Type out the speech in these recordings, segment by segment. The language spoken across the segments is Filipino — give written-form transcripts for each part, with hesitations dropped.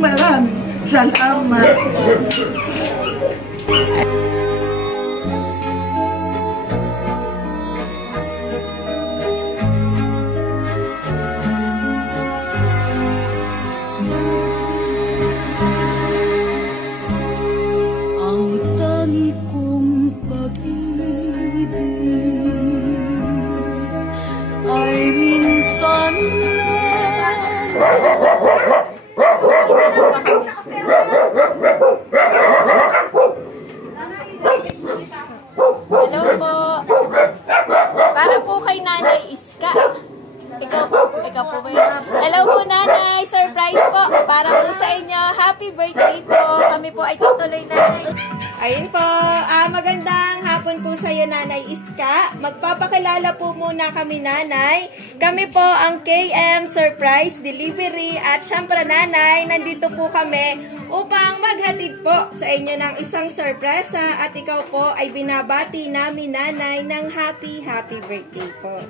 Maraming salamat. Hello po. Para po kay Nanay Iska. Ikaw po ba yun? Hello po Nanay. Surprise po. Para po sa inyo. Happy birthday po. Kami po ay tutuloy Nanay. Ayun po. Magandang hapon po sa iyo Nanay Iska. Magpapakilala po muna kami Nanay. Kami po ang KM Surprise Delivery. At syempre Nanay, nandito po kami upang maghatid po sa inyo ng isang sorpresa at ikaw po ay binabati namin Nanay ng happy birthday po.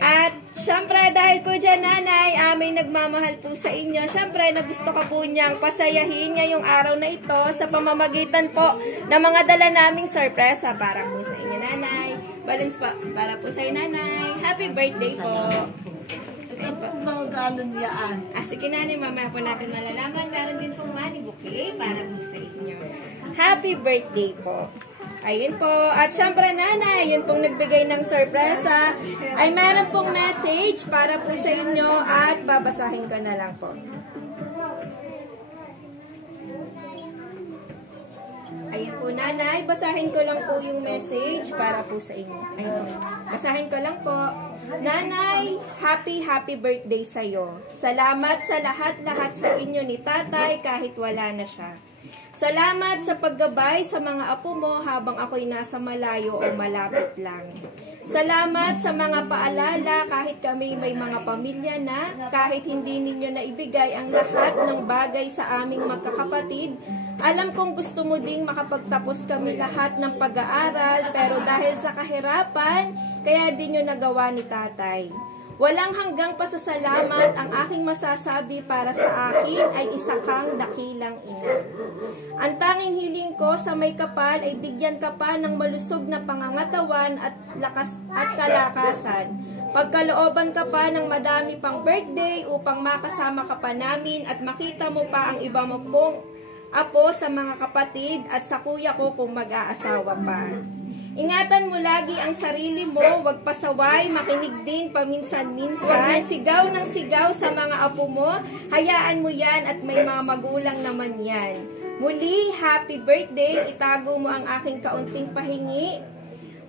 At syempre dahil po dyan Nanay, may nagmamahal po sa inyo. Syempre na gusto ka po niyang pasayahin ngayong araw na ito sa pamamagitan po ng mga dala naming sorpresa para po sa inyo Nanay. Balance po para po sa inyo Nanay. Happy birthday po. Sige Nanay, mamaya po natin malalaman. Meron din pong money bouquet para po sa inyo. Happy birthday po. Ayun po. At syempre Nanay, yun pong nagbigay ng sorpresa ay meron pong message para po sa inyo at babasahin ko na lang po. Ayun po Nanay, basahin ko lang po yung message para po sa inyo. Ayun. Basahin ko lang po. Nanay, happy birthday sa'yo. Salamat sa lahat-lahat sa inyo ni Tatay kahit wala na siya. Salamat sa paggabay sa mga apo mo habang ako'y nasa malayo o malapit lang. Salamat sa mga paalala kahit kami may mga pamilya na, kahit hindi ninyo naibigay ang lahat ng bagay sa aming magkakapatid. Alam kong gusto mo ding makapagtapos kami lahat ng pag-aaral, pero dahil sa kahirapan, kaya di nyo nagawa ni Tatay. Walang hanggang pasasalamat ang aking masasabi para sa akin ay isa kang dakilang ina. Ang tanging hiling ko sa may kapal ay bigyan ka pa ng malusog na pangangatawan at lakas at kalakasan. Pagkalooban ka pa ng madami pang birthday upang makasama ka pa namin at makita mo pa ang iba mo pong apo sa mga kapatid at sa kuya ko kung mag-aasawa pa. Ingatan mo lagi ang sarili mo, huwag pasaway, makinig din paminsan-minsan. Sigaw ng sigaw sa mga apo mo, hayaan mo yan at may mga magulang naman yan. Muli, happy birthday, itago mo ang aking kaunting pahingi.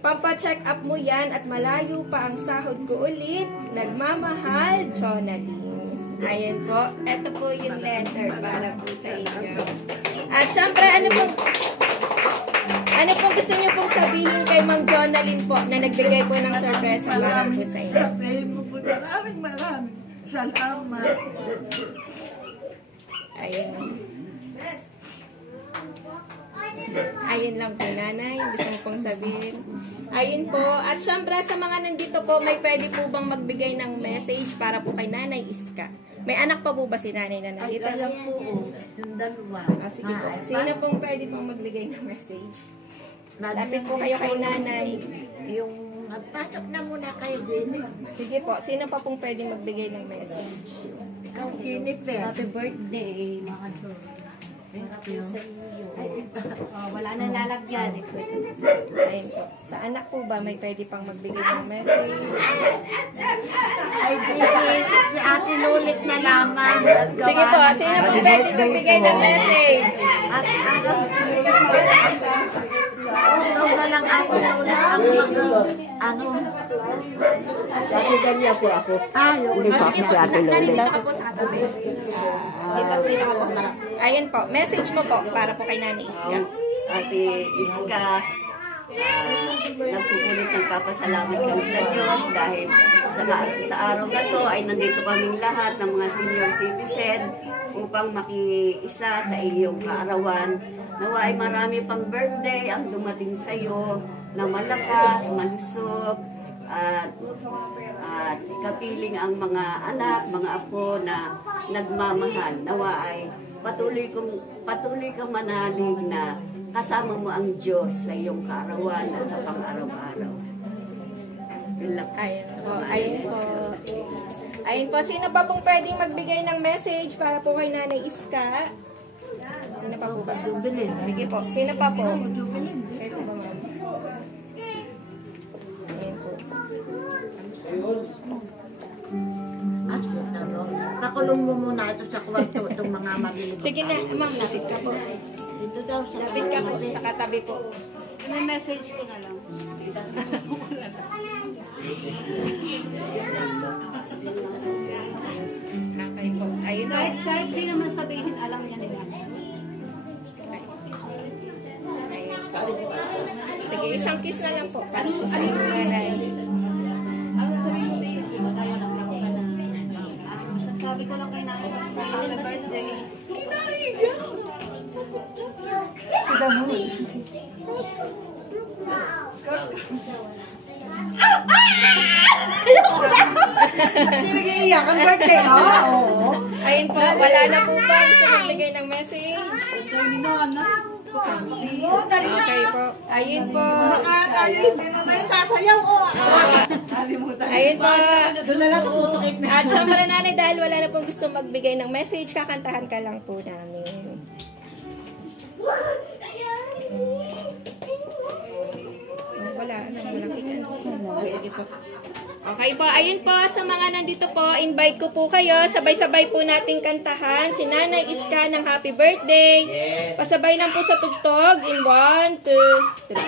Pampa-check up mo yan at malayo pa ang sahod ko ulit. Nagmamahal, Jonaline. Ayan po, ito po yung letter para po sa inyo. At syempre, ano pong gusto niyo pong sabihin kay Ma'am Jonaline po na nagbigay po ng sorpresa para po sa inyo? Maraming salamat. Ayun. Ayun lang po Nanay, gusto mo pong sabihin. Ayun po. At syempre sa mga nandito po, may pwede po bang magbigay ng message para po kay Nanay Iska? May anak pa po ba si Nanay na nandito? Ay, alam po. Yung dalawa. Sige po. Sino pong pwede pong magbigay ng message? Lapit po kayo kay Nanay. Yung pasok na muna kayo din. Sige po. Sino pa pong pwede magbigay ng message? Ikaw, Kinipet. Happy birthday. Wala nang lalagyan. Ayun po. Sa anak po ba may pwede pang magbigay ng message? Ay, si Ate Lulit na naman. Sige po. Sino pong pwede magbigay ng message? At ikaw na lang Ate Lulit ang si Ate Dalia po ako. Hindi po ako si Ate Lulit. Nandito ka po sa katabi. Ayun po. Message mo po para po kay Nanay Iska. Ate Iska, nagpupulit ng papasalamat kami sa Diyos dahil sa araw na to ay nandito kaming lahat ng mga senior citizen upang makiisa sa iyong kaarawan. Nawa ay marami pang birthday ang dumating sa iyo na malakas, malusog, at at ikapiling ang mga anak, mga apo na nagmamahal. Nawa ay patuloy kang manalig na kasama mo ang Diyos sa iyong kaarawan at sa pang-araw-araw. Ayun po, ayun po. Ayun po, sino pa pong pwedeng magbigay ng message para po kay Nanay Iska? Sino pa po ba? Sige po, sino pa po? Ito ba, ma'am? Ayun po. Pakulong mo muna ito sa kwarto itong mga mabilib. Sige na, ma'am, lapit ka po. Dito daw sa Lapit ka po, sa katabi po. May message ko na lang. Okay po, ayun po. Kahit di naman sabihin, alam niya nila. Sige, isang kiss na lang po. Para po sa inyo, Nanay. Ano sabihin mo din? Sabi ko lang kay Nanay, happy birthday. Hindi nag-iiyak ang birthday. Oo. Ayun po, wala na po ba? Gusto magbigay ng message? Okay po. Ayun po. Hindi mo may sasayaw ko. Ayun po. Doon na lang sa puto-cake na. At syempre, Nanay, dahil wala na pong gusto magbigay ng message, kakantahan ka lang po namin. Wala kita. Sige po. Okay po, ayun po, sa mga nandito po, invite ko po kayo, sabay-sabay po nating kantahan si Nanay Iska ng happy birthday. Yes. Pasabay lang po sa tugtog in 1, 2, 3.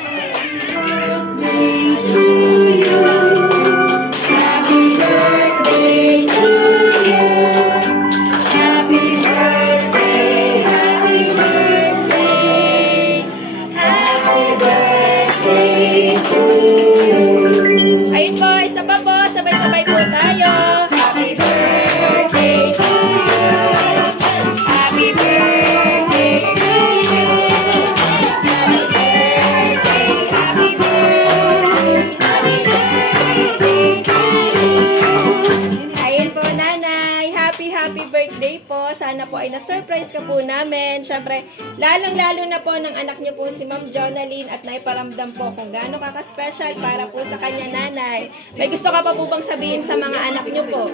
Happy birthday to you. Happy birthday, happy birthday. Happy birthday to you. Ayun po, isa pa po, sabay-sabay po tayo. Happy birthday to you. Happy birthday to you. Happy birthday, happy birthday, happy birthday to you. Ayun po, Nanay, happy birthday po. Sana po ay na-surprise ka po namin. Siyempre, lalong-lalo na po ng anak niyo po si Ma'am Jonaline at naiparamdam po kung gaano ka-special para po sa kanya, Nanay. May gusto ka pa po bang sabihin sa mga anak niyo po?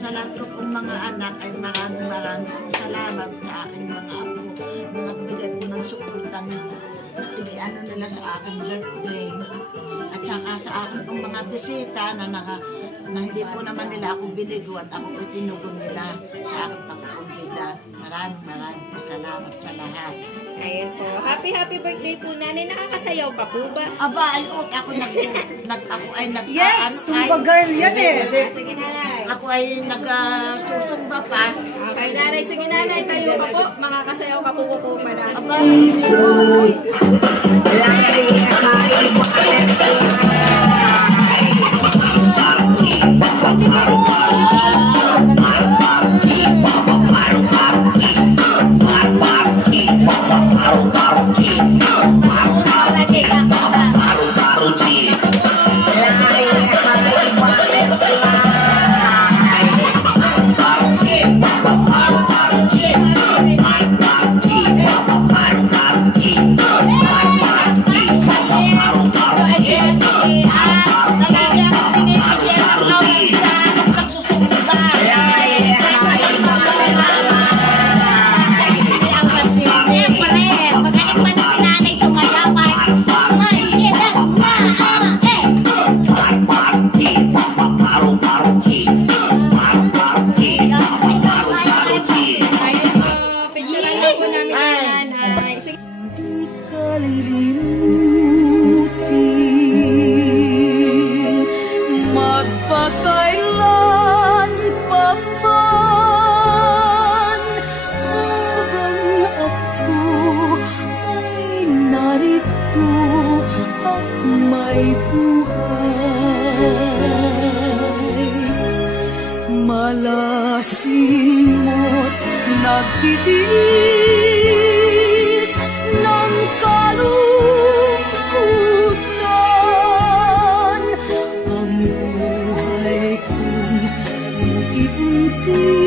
Sa lahat ko pong mga anak ay maraming salamat sa aking mga apo na nagbigay po ng suportang ano nila sa aking birthday. At saka sa aking pong mga bisita na hindi po naman nila ako binigo at ako po tinugon nila sa aking pagpupunta. Maraming po salamat sa lahat. Ayun po. Happy birthday po, Nanay. Nakakasayaw ka po ba? Aba, ayot, ako ay nag Yes! Sumba girl yan eh! Sige, Nanay. Ako ay nagsusumba pa. Okay, Nanay. Sige, Nanay. Tayo ka po. Makakasayaw ka po po pala. Aba, Malasin mo't nagtitiis ng kalungkutan. Ang buhay ngiti